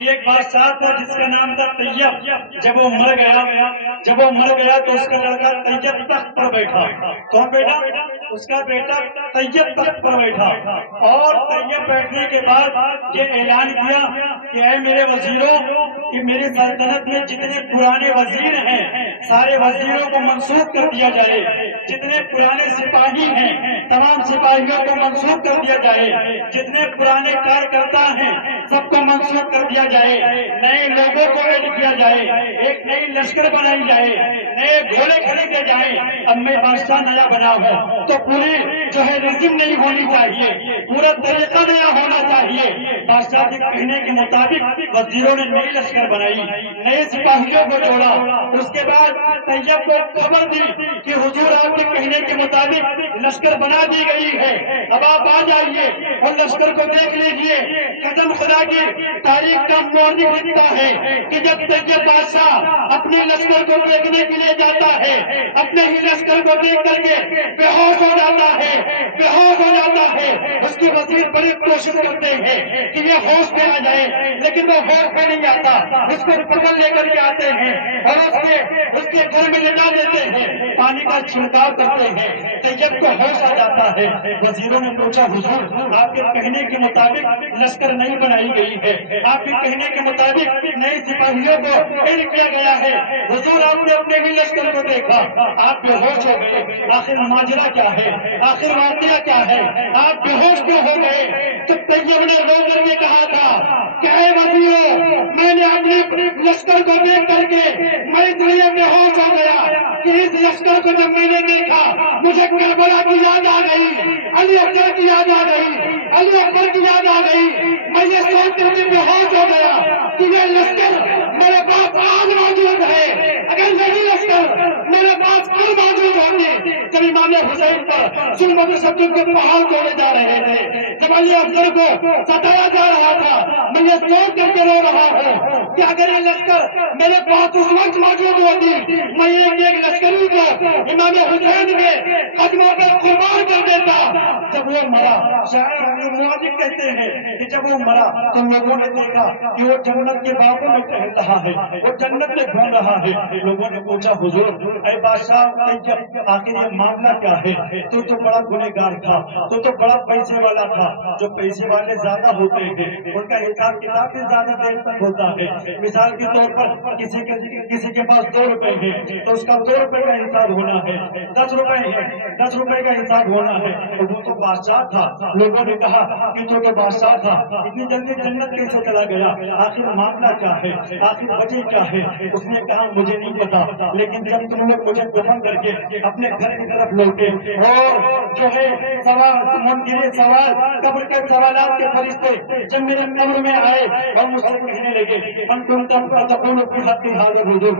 ایک بادشاہ تھا جس کا نام تھا طیب۔ جب وہ مر گیا تو اس کا لڑکا طیب تخت پر بیٹھا۔ کون بیٹا؟ اس کا بیٹا طیب تخت پر بیٹھا، اور طیب بیٹھنے کے بعد یہ اعلان کیا کہ اے میرے وزیروں، کہ میری سلطنت میں جتنے پرانے وزیر ہیں سارے وزیروں کو منسوخ کر دیا جائے، جتنے پرانے سپاہی ہیں تمام سپاہیوں کو منسوخ کر دیا جائے، جتنے پرانے کارکرتا ہیں سب کو منسوخ کر دیا جائے، نئے لوگوں کو ایڈ کیا جائے، ایک نئی لشکر بنائی جائے، نئے گھوڑے خریدے جائیں۔ اب میں بادشاہ نیا بنا ہوں تو پوری جو ہے رسم نہیں ہونی چاہیے، پورا طریقہ نیا ہونا چاہیے۔ بادشاہ کے کہنے کے مطابق وزیروں نے نئی لشکر بنائی، نئے سپاہیوں کو جوڑا۔ اس کے بعد طیب کو خبر دی کہ حضور آپ کے کہنے کے مطابق لشکر بنا دی گئی ہے، اب آپ آ جائیے اور لشکر کو دیکھ لیجئے۔ قسم خدا کی تاریخ کا مورخ لکھتا ہے کہ جب طیب بادشاہ اپنے لشکر کو دیکھنے کے لیے جاتا ہے، اپنے ہی لشکر کو دیکھ کر کے بے ہوش ہو جاتا ہے، بے ہوش ہو جاتا ہے۔ اس کے وزیر بڑی کوشش کرتے ہیں کہ یہ ہوش میں آ جائے، لیکن وہ ہوش میں نہیں آتا۔ اس کو پکڑ لے کر کے آتے ہیں اور اس کے گھر میں لٹا دیتے ہیں، پانی کا چھڑکاؤ کرتے ہیں۔ طیب کو ہوش آ جاتا ہے۔ وزیروں نے پوچھا حضور آپ کے کہنے کے مطابق لشکر نہیں بنائی گئی ہے، آپ کے کہنے کے مطابق نئے سپاہیوں کو ایڈ کیا گیا ہے، حضور آپ نے اپنے ہی لشکر کو دیکھا، آپ بے ہوش ہو گئے، آخر ماجرا کیا ہے، آخر واقعہ کیا ہے، آپ بے ہوش کیوں ہو گئے؟ تو طیب نے رو کر کے کہا تھا کہ اے وزیروں، میں نے اپنے لشکر کو دیکھ کر کے میں اس لیے بے ہوش ہو گیا کہ اس لشکر کو جب میں نے دیکھا مجھے کربلا کی یاد آ گئی، علی اکبر کی یاد آ گئی، علی اکبر کی یاد آ گئی۔ میں یہ سوچ کر کے بے ہوش ہو گیا کہ یہ لشکر میرے پاس آج موجود ہے، اگر یہی لشکر میرے پاس کل موجود ہوتی۔ جب امام حسین پر ظلم و تشدد کے پہاڑ توڑے جا رہے تھے، جب علی اکبر کو ستایا جا رہا تھا، میں یہ سوچ کر کے رو رہا ہوں کہ اگر یہ لشکر میرے پاس اس وقت موجود ہوتی، میں ایک لشکری کو امام حسین کے قدموں پر قربان کر دیتا۔ جب وہ مرا، شاعر مؤلف کہتے ہیں کہ جب وہ مرا تو لوگوں نے دیکھا کہ وہ جنت کے باغوں میں ٹہل رہا ہے، وہ جنت میں گھوم رہا ہے۔ لوگوں نے پوچھا حضور اے بادشاہ آخر یہ معاملہ کیا ہے؟ تو بڑا گنہگار تھا، تو بڑا پیسے والا تھا۔ جو پیسے والے زیادہ ہوتے ہیں ان کا حساب کتاب بھی زیادہ دیر تک ہوتا ہے۔ مثال کے طور پر کسی کے پاس 2 روپے ہیں تو اس کا 2 روپے کا حساب ہونا ہے، 10 روپے ہے 10 روپے کا حساب ہونا ہے۔ وہ تو بادشاہ تھا، لوگوں نے کہا کہ تو بادشاہ تھا اتنی جلدی جنت کیسے چلا گیا، آخر معاملہ کیا ہے، آخر وجہ کیا ہے؟ اس نے کہا مجھے نہیں پتا، لیکن جب تم نے مجھے دفن کر کے اپنے گھر کی طرف لوٹے اور جو ہے منکر سوال قبر کے سوالات کے فرشتے جب میرے قبر میں آئے اور مجھ سے کہنے لگے ان کنت تقول فی حق هذا الرجل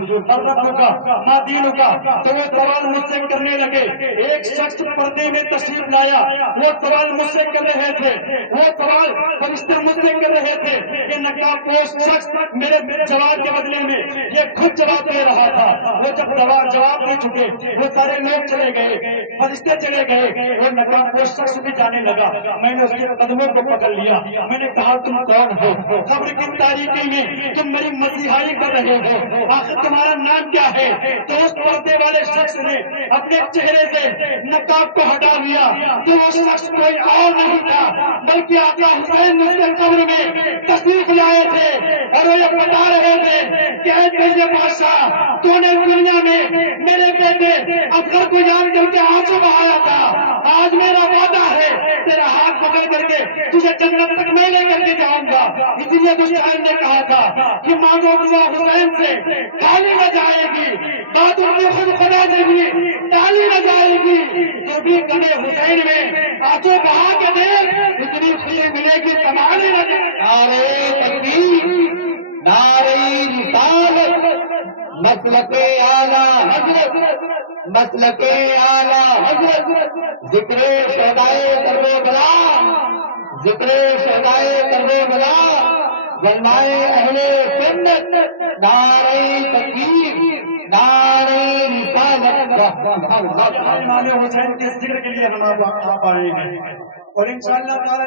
ربک ما دینک، تو وہ سوال مجھ سے کرنے لگے۔ ایک شخص پردے میں تشریف لایا، وہ سوال مجھ سے کر رہے تھے، وہ سوال فرشتے مجھ سے کر رہے تھے کہ نقاب پوش شخص میرے جواب کے بدلے میں یہ خود جواب دے رہا تھا۔ وہ جب جواب دے چکے وہ سارے لوگ چلے گئے، فرشتے چلے گئے، وہ نقاب پوش شخص بھی جانے لگا۔ میں نے اس کے قدموں کو پکڑ لیا، میں نے کہا تم کون ہو؟ قبر کی تاریکی میں تم میری مسیحائی کر رہے ہو، آخر تمہارا نام کیا ہے؟ تو اس پردے والے شخص نے اپنے چہرے سے نقاب کو ہٹا دیا تو وہ شخص کوئی اور نہیں تھا بلکہ آقا حسین اس کے قبر میں تشریف لائے تھے، اور وہ یہ بتا رہے تھے کہ اے تیرے بادشاہ، تو نے دنیا میں میرے بیٹے اکبر کو یاد کر کے آنسو بہایا تھا، آج میرا وعدہ ہے تیرا ہاتھ پکڑ کر کے تجھے جنت تک میں لے کر کے جاؤں گا۔ اسی لیے تو شاعر نے کہا تھا کہ مانگو دعا حسین سے ٹالی نہ جائے گی، بات ان کی خود خدا سے بھی ٹالی نہ جائے گی، تو بھی کبھی حسین میں آنسو بہا کے دے اتنی خوشی ملے گی سنبھالے نہ جائے۔ نعرہ تکبیر، نعرہ رسالت، مسلک اعلیٰ حضرت، مسلک اعلیٰ حضرت، ذکر شہدائے کربلا، ذکر شہدائے کربلا، علماء اہل سنت، نعرہ تکبیر، نعرہ رسالت۔ امام حسین کے ذکر کے لیے ہم آپ آئے ہیں اور انشاءاللہ تعالی